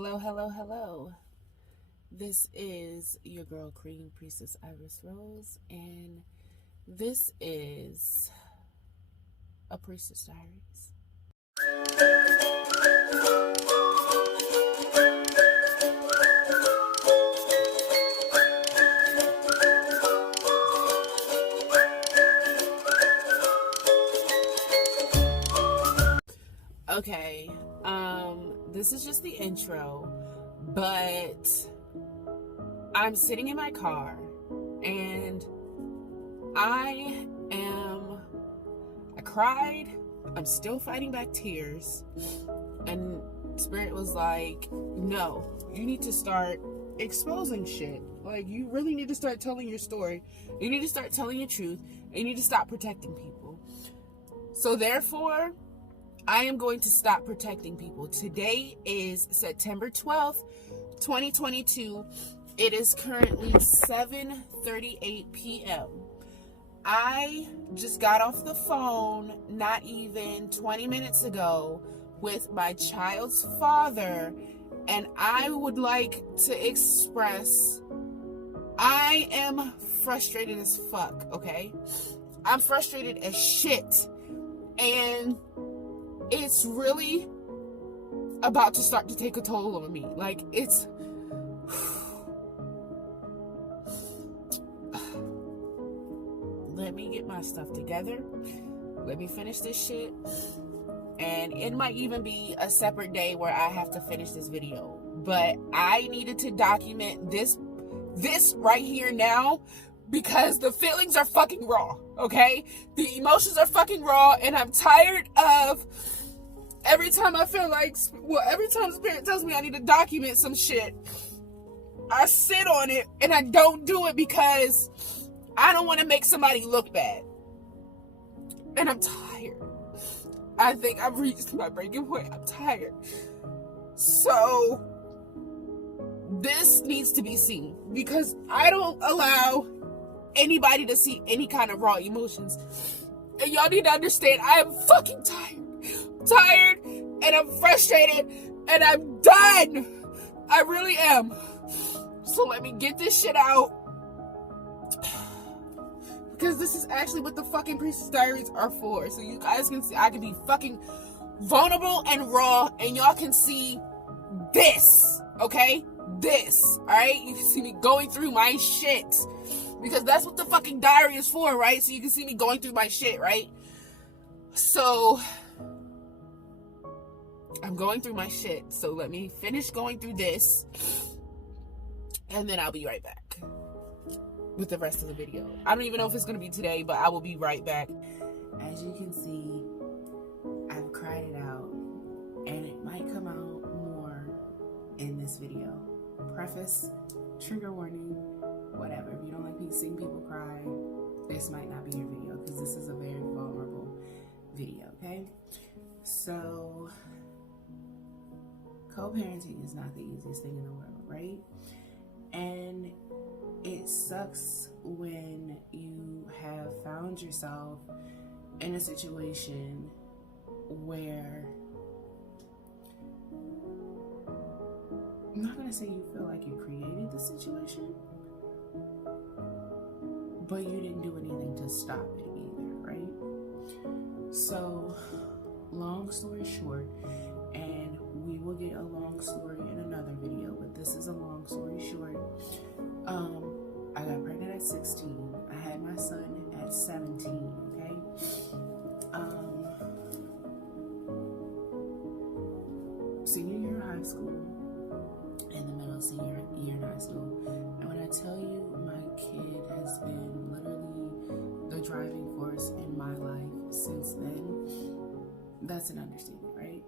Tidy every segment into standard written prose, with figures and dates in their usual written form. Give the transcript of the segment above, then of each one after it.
Hello, hello, hello. This is your girl Cream Priestess Iris Rose, and this is a Priestess Diaries. Okay, this is just the intro, but I'm sitting in my car and I cried. I'm still fighting back tears, and Spirit was like, no, you need to start exposing shit. Like, you really need to start telling your story. You need to start telling your truth. You need to stop protecting people. So therefore, I am going to stop protecting people. Today is September 12th, 2022. It is currently 7:38 p.m. I just got off the phone not even 20 minutes ago with my child's father, and I would like to express I am frustrated as fuck, okay? I'm frustrated as shit, and it's really about to start to take a toll on me. Like, it's... Let me get my stuff together. Let me finish this shit. And it might even be a separate day where I have to finish this video. But I needed to document this right here now, because the feelings are fucking raw, okay? The emotions are fucking raw, and I'm tired of every time Spirit tells me I need to document some shit, I sit on it and I don't do it because I don't want to make somebody look bad. And I'm tired. I think I've reached my breaking point. I'm tired. So this needs to be seen, because I don't allow anybody to see any kind of raw emotions. And y'all need to understand, I am fucking tired. I'm tired, and I'm frustrated, and I'm done. I really am. So let me get this shit out, because this is actually what the fucking Priestess Diaries are for. So you guys can see I can be fucking vulnerable and raw, and y'all can see this, okay? This, alright? You can see me going through my shit, because that's what the fucking diary is for, right? So you can see me going through my shit, right? So I'm going through my shit. So let me finish going through this, and then I'll be right back with the rest of the video. I don't even know if it's gonna be today, but I will be right back. As you can see, I've cried it out, and it might come out more in this video. Preface, trigger warning, whatever. If you don't like me seeing people cry, this might not be your video, because this is a very vulnerable video, okay? So, co-parenting is not the easiest thing in the world, right? And it sucks when you have found yourself in a situation where, I'm not gonna say you feel like you created the situation, but you didn't do anything to stop it either, right? So, long story short, and we will get a long story in another video, but this is a long story short. I got pregnant at 16. I had my son at 17, okay? Senior year of high school, in the middle of senior year in high school. And when I tell you, my kid has been literally the driving force in my life since then, that's an understatement, right?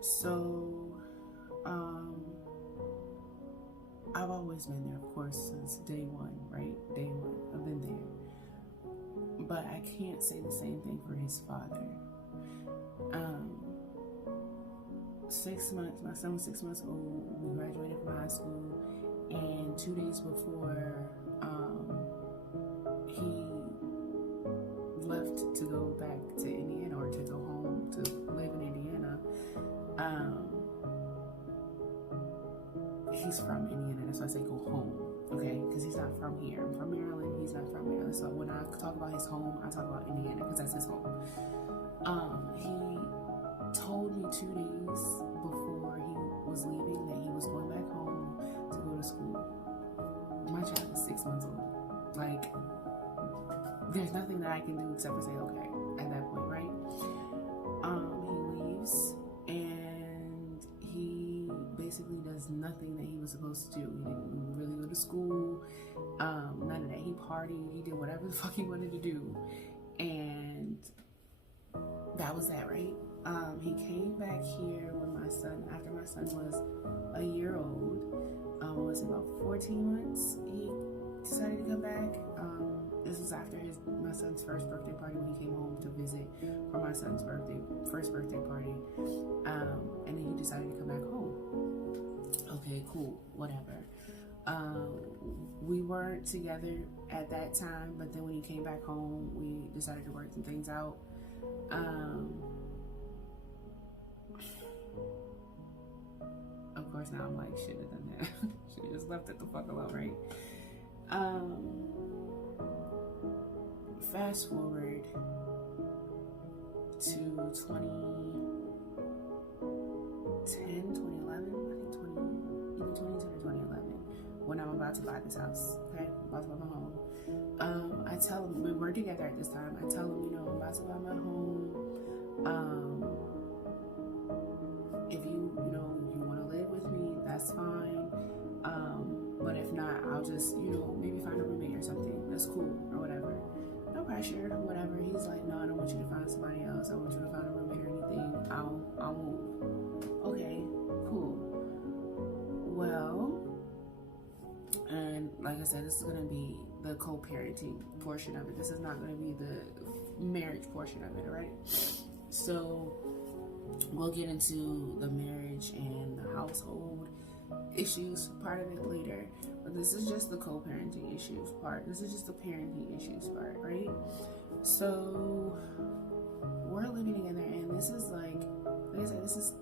So, I've always been there, of course, since day one, right? Day one, I've been there. But I can't say the same thing for his father. 6 months, my son was 6 months old, we graduated from high school, and 2 days before he left to go back to Indiana, or to go home to live in Indiana, he's from Indiana. That's why I say go home, okay? Because he's not from here. I'm from Maryland. He's not from Maryland. So when I talk about his home, I talk about Indiana because that's his home. He told me 2 days before he was leaving that he was going back home to go to school. My child is 6 months old. Like, there's nothing that I can do except for say okay at that point, right? He leaves and he basically does nothing that he was supposed to do. He didn't really go to school, none of that. He partied, he did whatever the fuck he wanted to do, and that was that, right? He came back here when my son, after my son was a year old, was about 14 months, he decided to come back. This was after my son's first birthday party, when he came home to visit for my son's first birthday party, and then he decided to come back home. Okay, cool, whatever. We weren't together at that time, but then when he came back home, we decided to work some things out. Of course, now I'm like, should have done that. Should have just left it the fuck alone, right? Fast forward to 2010, 2011, I think either 2010 or 2011, when I'm about to buy this house, okay? I'm about to buy my home. I tell him, we weren't together at this time, I tell him, I'm about to buy my home. If you want to live with me, that's fine. But if not, I'll just, maybe find a roommate or something. That's cool, or whatever. No pressure, whatever. He's like, no, I don't want you to find somebody else. I want you to find a roommate or anything. I'll move. Okay, cool. Well, and like I said, this is going to be the co-parenting portion of it. This is not going to be the marriage portion of it, all right? So we'll get into the marriage and the household issues part of it later, but this is just the co-parenting issues part. This is just the parenting issues part, right? So we're living together, and this is like I said, this is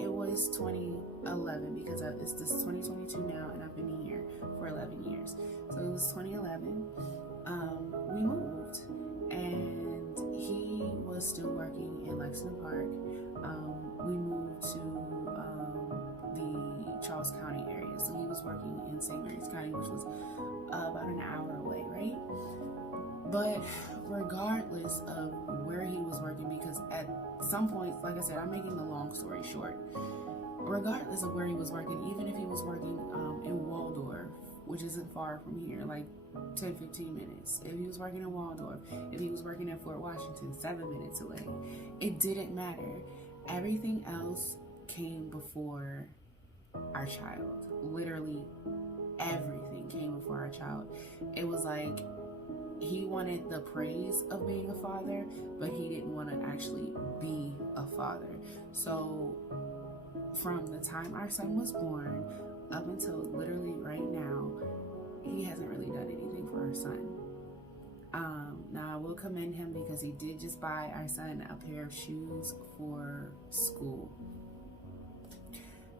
it was 2011, because it's this 2022 now, and I've been here for 11 years. So it was 2011. We moved, and he was still working in Lexington Park. We moved to the Charles County area, so he was working in St. Mary's County, which was about an hour away, right? But regardless of where he was working, because at some point, like I said, I'm making the long story short, regardless of where he was working, even if he was working in Waldorf, which isn't far from here, like 10-15 minutes, if he was working in Waldorf, if he was working in Fort Washington, 7 minutes away, it didn't matter. Everything else came before our child. Literally everything came before our child. It was like he wanted the praise of being a father, but he didn't want to actually be a father. So from the time our son was born up until literally right now, he hasn't really done anything for our son. Now I will commend him, because he did just buy our son a pair of shoes for school.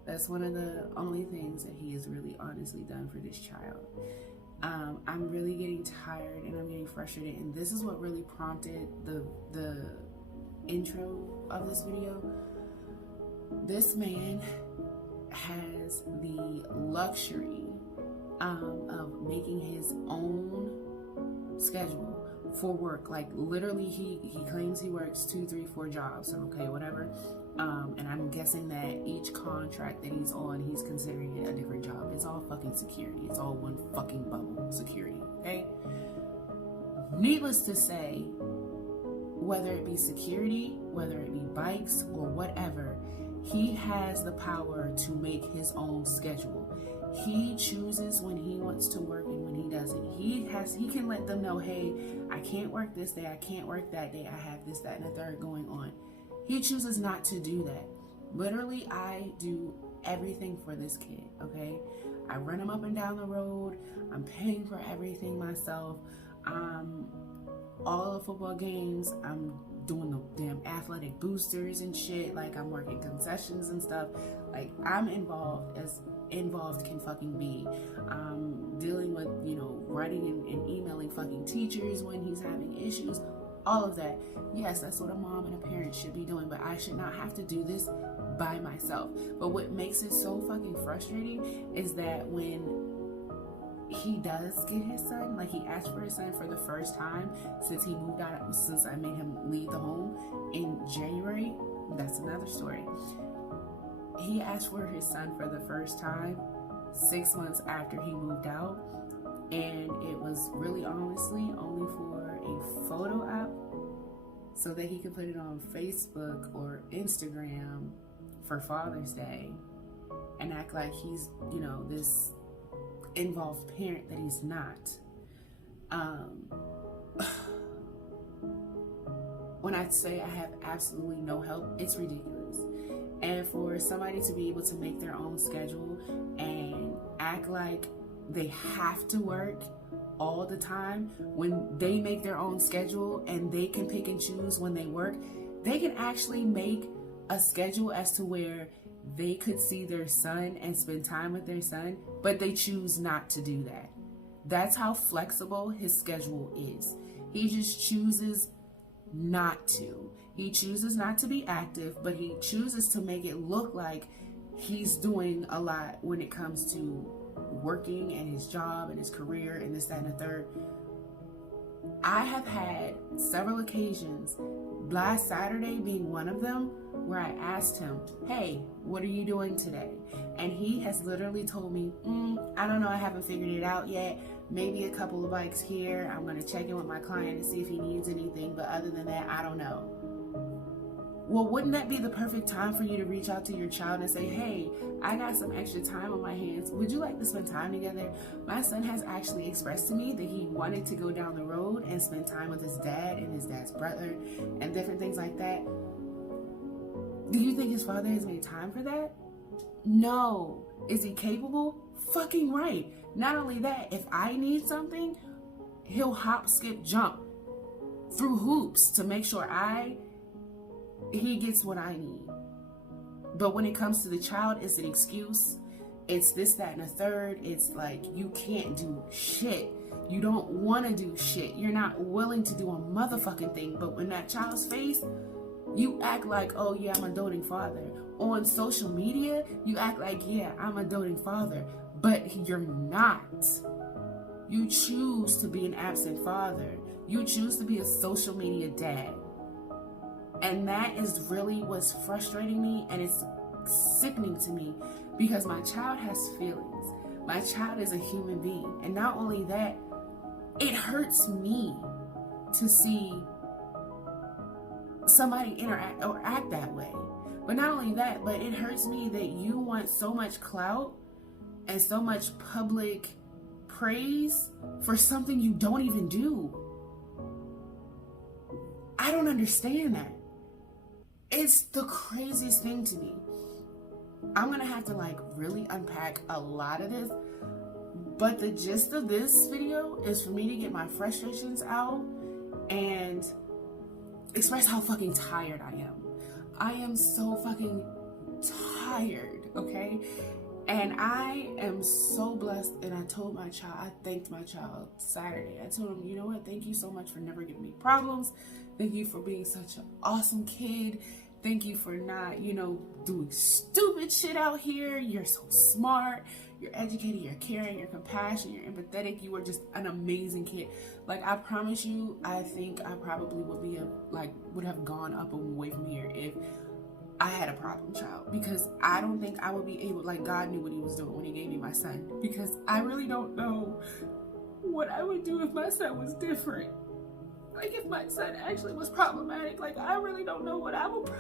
That's one of the only things that he has really honestly done for this child. I'm really getting tired, and I'm getting frustrated, and this is what really prompted the intro of this video. This man has the luxury of making his own schedule for work. Like, literally, he claims he works 2, 3, 4 jobs, okay, whatever. And I'm guessing that each contract that he's on, he's considering it a different job. It's all fucking security. It's all one fucking bubble security, okay? Needless to say, whether it be security, whether it be bikes, or whatever, he has the power to make his own schedule. He chooses when he wants to work and when he doesn't. He can let them know, hey, I can't work this day, I can't work that day, I have this, that, and the third going on. He chooses not to do that. Literally, I do everything for this kid, okay? I run him up and down the road. I'm paying for everything myself. All the football games, I'm doing the damn athletic boosters and shit. Like, I'm working concessions and stuff. Like, I'm involved as involved can fucking be. Dealing with, you know, writing and emailing fucking teachers when he's having issues. All of that. Yes, that's what a mom and a parent should be doing, but I should not have to do this by myself. But what makes it so fucking frustrating is that when he does get his son, like, he asked for his son for the first time since he moved out, since I made him leave the home in January. That's another story. He asked for his son for the first time 6 months after he moved out, and it was really honestly only for a photo op so that he could put it on Facebook or Instagram for Father's Day and act like he's, you know, this involved parent that he's not. When I say I have absolutely no help, it's ridiculous. And for somebody to be able to make their own schedule and act like they have to work all the time, when they make their own schedule and they can pick and choose when they work, they can actually make a schedule as to where they could see their son and spend time with their son, but they choose not to do that. That's how flexible his schedule is. He just chooses not to. He chooses not to be active, but he chooses to make it look like he's doing a lot when it comes to working and his job and his career and this, that, and the third. I have had several occasions, last Saturday being one of them, where I asked him, hey, what are you doing today? And he has literally told me, I don't know, I haven't figured it out yet. Maybe a couple of bikes here. I'm going to check in with my client and see if he needs anything. But other than that, I don't know. Well, wouldn't that be the perfect time for you to reach out to your child and say, hey, I got some extra time on my hands. Would you like to spend time together? My son has actually expressed to me that he wanted to go down the road and spend time with his dad and his dad's brother and different things like that. Do you think his father has made time for that? No. Is he capable? Fucking right. Not only that, if I need something, he'll hop, skip, jump through hoops to make sure he gets what I need. But when it comes to the child, it's an excuse. It's this, that, and a third. It's like, you can't do shit. You don't want to do shit. You're not willing to do a motherfucking thing. But when that child's face, you act like, oh yeah, I'm a doting father. On social media, you act like, yeah, I'm a doting father. But you're not. You choose to be an absent father. You choose to be a social media dad. And that is really what's frustrating me, and it's sickening to me, because my child has feelings. My child is a human being. And not only that, it hurts me to see somebody interact or act that way. But not only that, but it hurts me that you want so much clout and so much public praise for something you don't even do. I don't understand that. It's the craziest thing to me. I'm gonna have to like really unpack a lot of this, but the gist of this video is for me to get my frustrations out and express how fucking tired I am. I am so fucking tired, okay? And I am so blessed, and I told my child, I thanked my child Saturday. I told him, you know what, thank you so much for never giving me problems. Thank you for being such an awesome kid. Thank you for not, doing stupid shit out here. You're so smart. You're educated. You're caring. You're compassionate. You're empathetic. You were just an amazing kid. Like, I promise you, I think I probably would have gone up and away from here if I had a problem child, because I don't think I would be able, like, God knew what he was doing when he gave me my son, because I really don't know what I would do if my son was different. Like, if my son actually was problematic, like, I really don't know what I would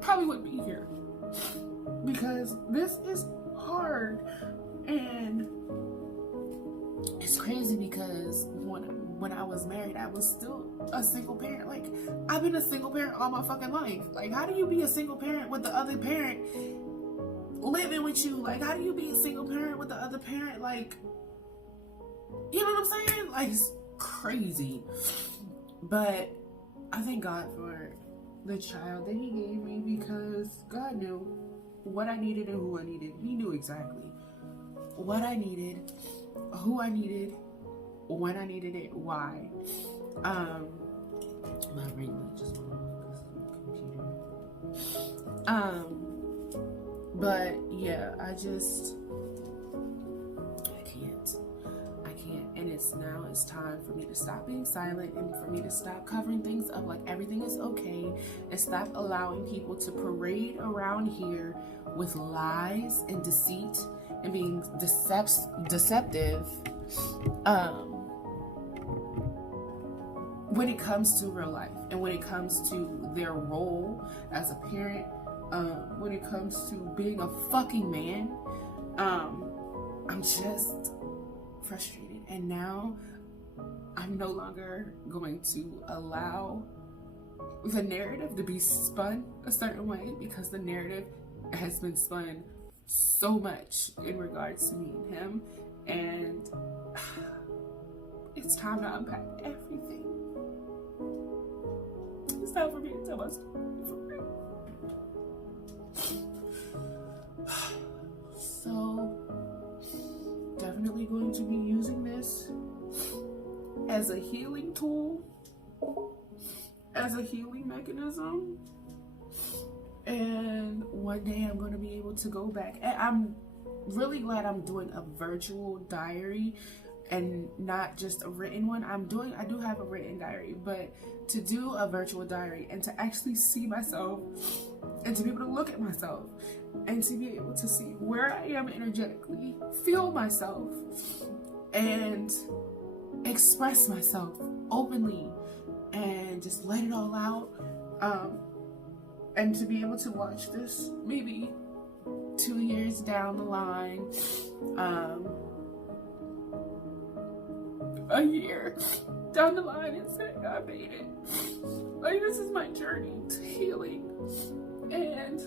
probably would be here, because this is hard. And it's crazy because when I was married, I was still a single parent. Like, I've been a single parent all my fucking life. Like, how do you be a single parent with the other parent living with you? Like, how do you be a single parent with the other parent, like, you know what I'm saying? Like, it's crazy. But I thank God for the child that he gave me, because God knew what I needed and who I needed. He knew exactly what I needed, who I needed, when I needed it, why. My ring light just went off because of the computer. But yeah, I can't. And it's time for me to stop being silent, and for me to stop covering things up like everything is okay, and stop allowing people to parade around here with lies and deceit and being deceptive when it comes to real life, and when it comes to their role as a parent, when it comes to being a fucking man. I'm just frustrated. And now I'm no longer going to allow the narrative to be spun a certain way, because the narrative has been spun so much in regards to me and him, and it's time to unpack everything. It's time for me to tell my story for real. So definitely going to be using this as a healing tool, as a healing mechanism, and one day I'm going to be able to go back. And I'm really glad I'm doing a virtual diary and not just a written one. I do have a written diary, but to do a virtual diary and to actually see myself, and to be able to look at myself, and to be able to see where I am energetically, feel myself, and express myself openly, and just let it all out, and to be able to watch this maybe 2 years down the line, a year down the line, and say I made it. Like, this is my journey to healing, and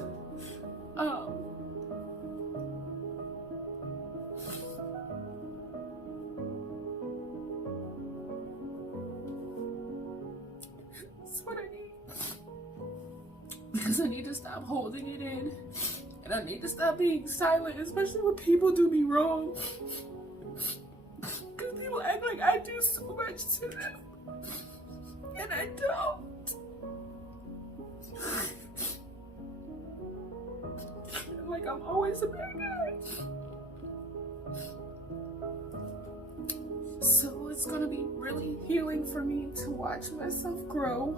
that's what I need, because I need to stop holding it in, and I need to stop being silent, especially when people do me wrong, because people act like I do so much to them, and I don't. Like, I'm always a bad guy. So it's gonna be really healing for me to watch myself grow.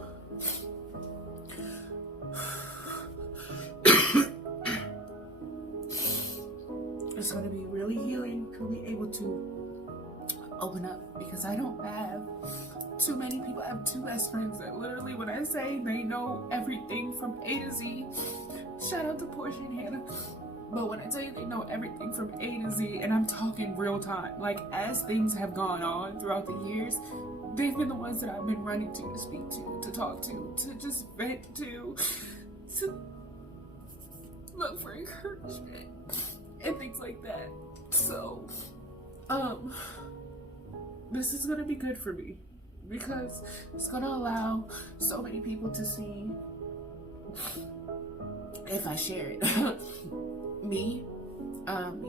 It's gonna be really healing to be able to open up, because I don't have too many people. I have 2 best friends that literally, when I say they know everything from A to Z, shout out to Portia and Hannah, but when I tell you they know everything from A to Z, and I'm talking real time, like as things have gone on throughout the years, they've been the ones that I've been running to speak to talk to just vent to look for encouragement and things like that. So this is gonna be good for me, because it's gonna allow so many people to see, if I share it, me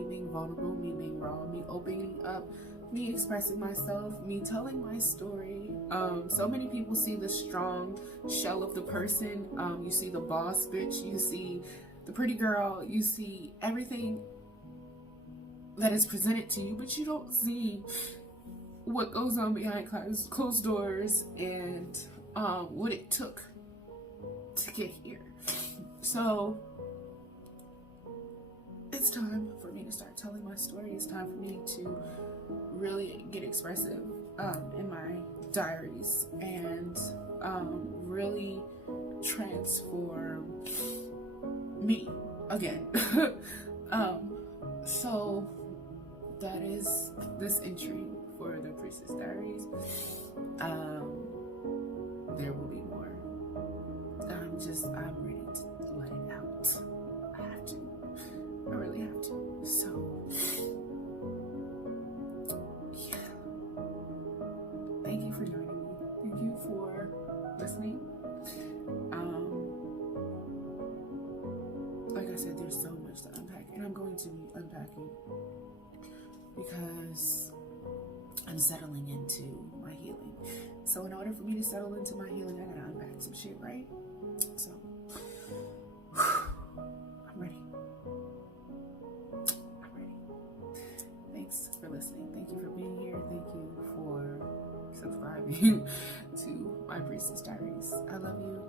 being vulnerable, me being raw, me opening up, me expressing myself, me telling my story. So many people see the strong shell of the person. You see the boss bitch, you see the pretty girl, you see everything that is presented to you, but you don't see what goes on behind closed doors, and what it took to get here. So it's time for me to start telling my story. It's time for me to really get expressive in my diaries, and really transform me again. So that is this entry for the Priestess Diaries. There will be more. I'm ready to let it out. I have to. I really have to. So, yeah. Thank you for joining me. Thank you for like I said, there's so much to unpack, and I'm going to be unpacking because I'm settling into my healing. So in order for me to settle into my healing, I gotta unpack some shit, right? So I'm ready. Thanks for listening. Thank you for being here. Thank you for subscribing to my Priestess Diaries. I love you.